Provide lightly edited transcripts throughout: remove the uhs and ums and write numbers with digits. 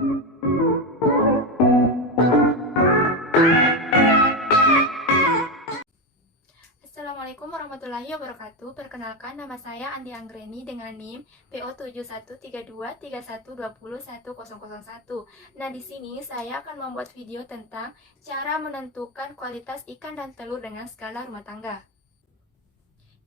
Assalamualaikum warahmatullahi wabarakatuh. Perkenalkan, nama saya Andi Anggreni dengan NIM PO713231201001. Nah, di sini saya akan membuat video tentang cara menentukan kualitas ikan dan telur dengan skala rumah tangga.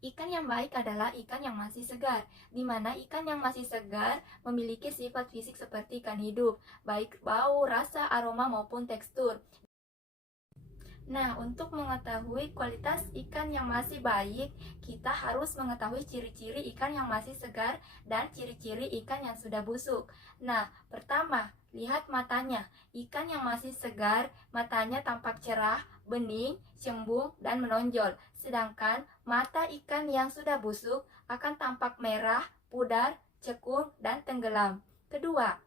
Ikan yang baik adalah ikan yang masih segar, di mana ikan yang masih segar memiliki sifat fisik seperti ikan hidup, baik bau, rasa, aroma, maupun tekstur. Nah, untuk mengetahui kualitas ikan yang masih baik, kita harus mengetahui ciri-ciri ikan yang masih segar dan ciri-ciri ikan yang sudah busuk. Nah, pertama, lihat matanya. Ikan yang masih segar, matanya tampak cerah, bening, cembung, dan menonjol. Sedangkan mata ikan yang sudah busuk akan tampak merah, pudar, cekung, dan tenggelam. Kedua,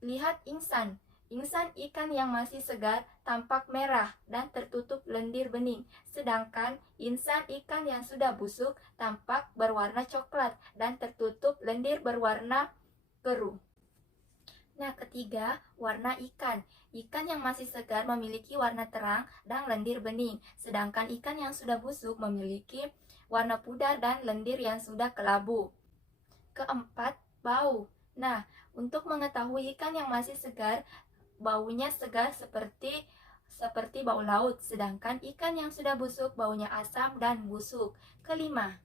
lihat ingsan. Ingsan ikan yang masih segar tampak merah dan tertutup lendir bening, sedangkan ingsan ikan yang sudah busuk tampak berwarna coklat dan tertutup lendir berwarna keruh. Nah, ketiga, warna ikan. Ikan yang masih segar memiliki warna terang dan lendir bening, sedangkan ikan yang sudah busuk memiliki warna pudar dan lendir yang sudah kelabu. Keempat, bau. Nah, untuk mengetahui ikan yang masih segar, baunya segar seperti bau laut, sedangkan ikan yang sudah busuk baunya asam dan busuk. Kelima,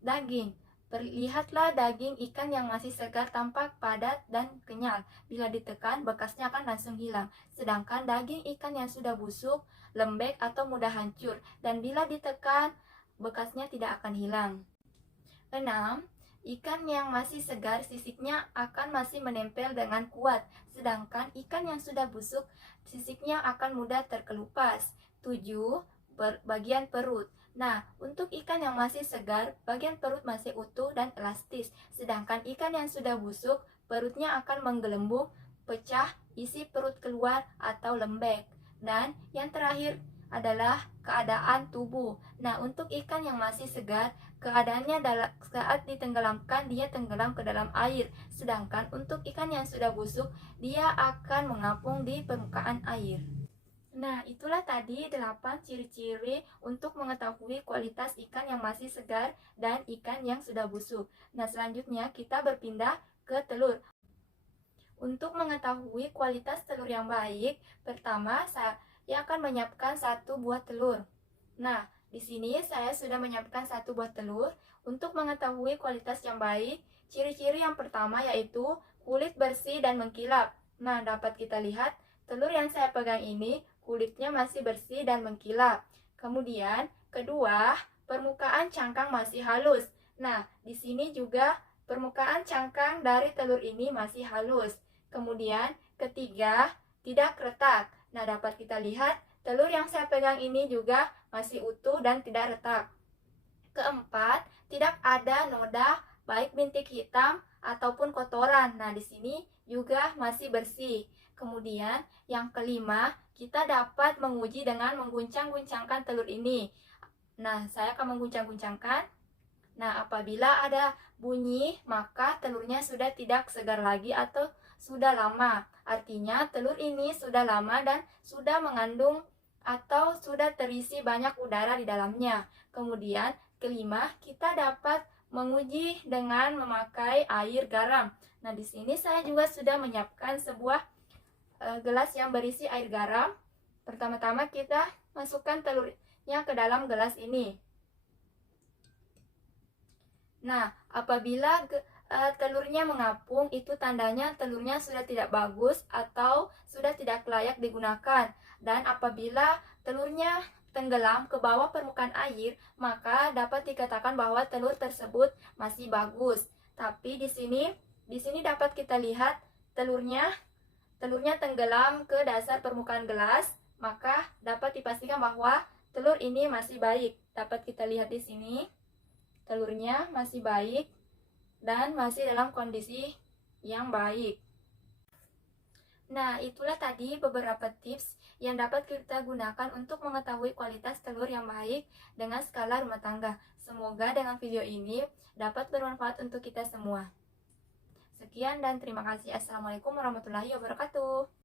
daging. Lihatlah daging ikan yang masih segar tampak padat dan kenyal. Bila ditekan, bekasnya akan langsung hilang. Sedangkan daging ikan yang sudah busuk, lembek atau mudah hancur. Dan bila ditekan, bekasnya tidak akan hilang. 6. Ikan yang masih segar sisiknya akan masih menempel dengan kuat, sedangkan ikan yang sudah busuk sisiknya akan mudah terkelupas. 7. Bagian perut. Nah, untuk ikan yang masih segar, bagian perut masih utuh dan elastis, sedangkan ikan yang sudah busuk, perutnya akan menggelembung, pecah, isi perut keluar atau lembek. Dan yang terakhir adalah keadaan tubuh. Nah, untuk ikan yang masih segar, keadaannya saat ditenggelamkan dia tenggelam ke dalam air, sedangkan untuk ikan yang sudah busuk dia akan mengapung di permukaan air. Nah, itulah tadi 8 ciri-ciri untuk mengetahui kualitas ikan yang masih segar dan ikan yang sudah busuk. Nah, selanjutnya kita berpindah ke telur. Untuk mengetahui kualitas telur yang baik, pertama saya akan menyiapkan 1 buah telur. Nah, di sini saya sudah menyiapkan 1 buah telur. Untuk mengetahui kualitas yang baik, ciri-ciri yang pertama yaitu kulit bersih dan mengkilap. Nah, dapat kita lihat telur yang saya pegang ini kulitnya masih bersih dan mengkilap. Kemudian, kedua, permukaan cangkang masih halus. Nah, di sini juga permukaan cangkang dari telur ini masih halus. Kemudian, ketiga, tidak retak. Nah, dapat kita lihat telur yang saya pegang ini juga masih utuh dan tidak retak. Keempat, tidak ada noda, baik bintik hitam ataupun kotoran. Nah, di sini juga masih bersih. Kemudian, yang kelima, kita dapat menguji dengan mengguncang-guncangkan telur ini. Nah, saya akan mengguncang-guncangkan. Nah, apabila ada bunyi, maka telurnya sudah tidak segar lagi atau sudah lama. Artinya, telur ini sudah lama dan sudah mengandung atau sudah terisi banyak udara di dalamnya. Kemudian, kelima, kita dapat menguji dengan memakai air garam. Nah, di sini saya juga sudah menyiapkan sebuah gelas yang berisi air garam. Pertama-tama kita masukkan telurnya ke dalam gelas ini. Nah, apabila telurnya mengapung, itu tandanya telurnya sudah tidak bagus atau sudah tidak layak digunakan. Dan apabila telurnya tenggelam ke bawah permukaan air, maka dapat dikatakan bahwa telur tersebut masih bagus. Tapi di sini dapat kita lihat telurnya tenggelam ke dasar permukaan gelas, maka dapat dipastikan bahwa telur ini masih baik. Dapat kita lihat di sini, telurnya masih baik dan masih dalam kondisi yang baik. Nah, itulah tadi beberapa tips yang dapat kita gunakan untuk mengetahui kualitas telur yang baik dengan skala rumah tangga. Semoga dengan video ini dapat bermanfaat untuk kita semua. Sekian dan terima kasih. Assalamualaikum warahmatullahi wabarakatuh.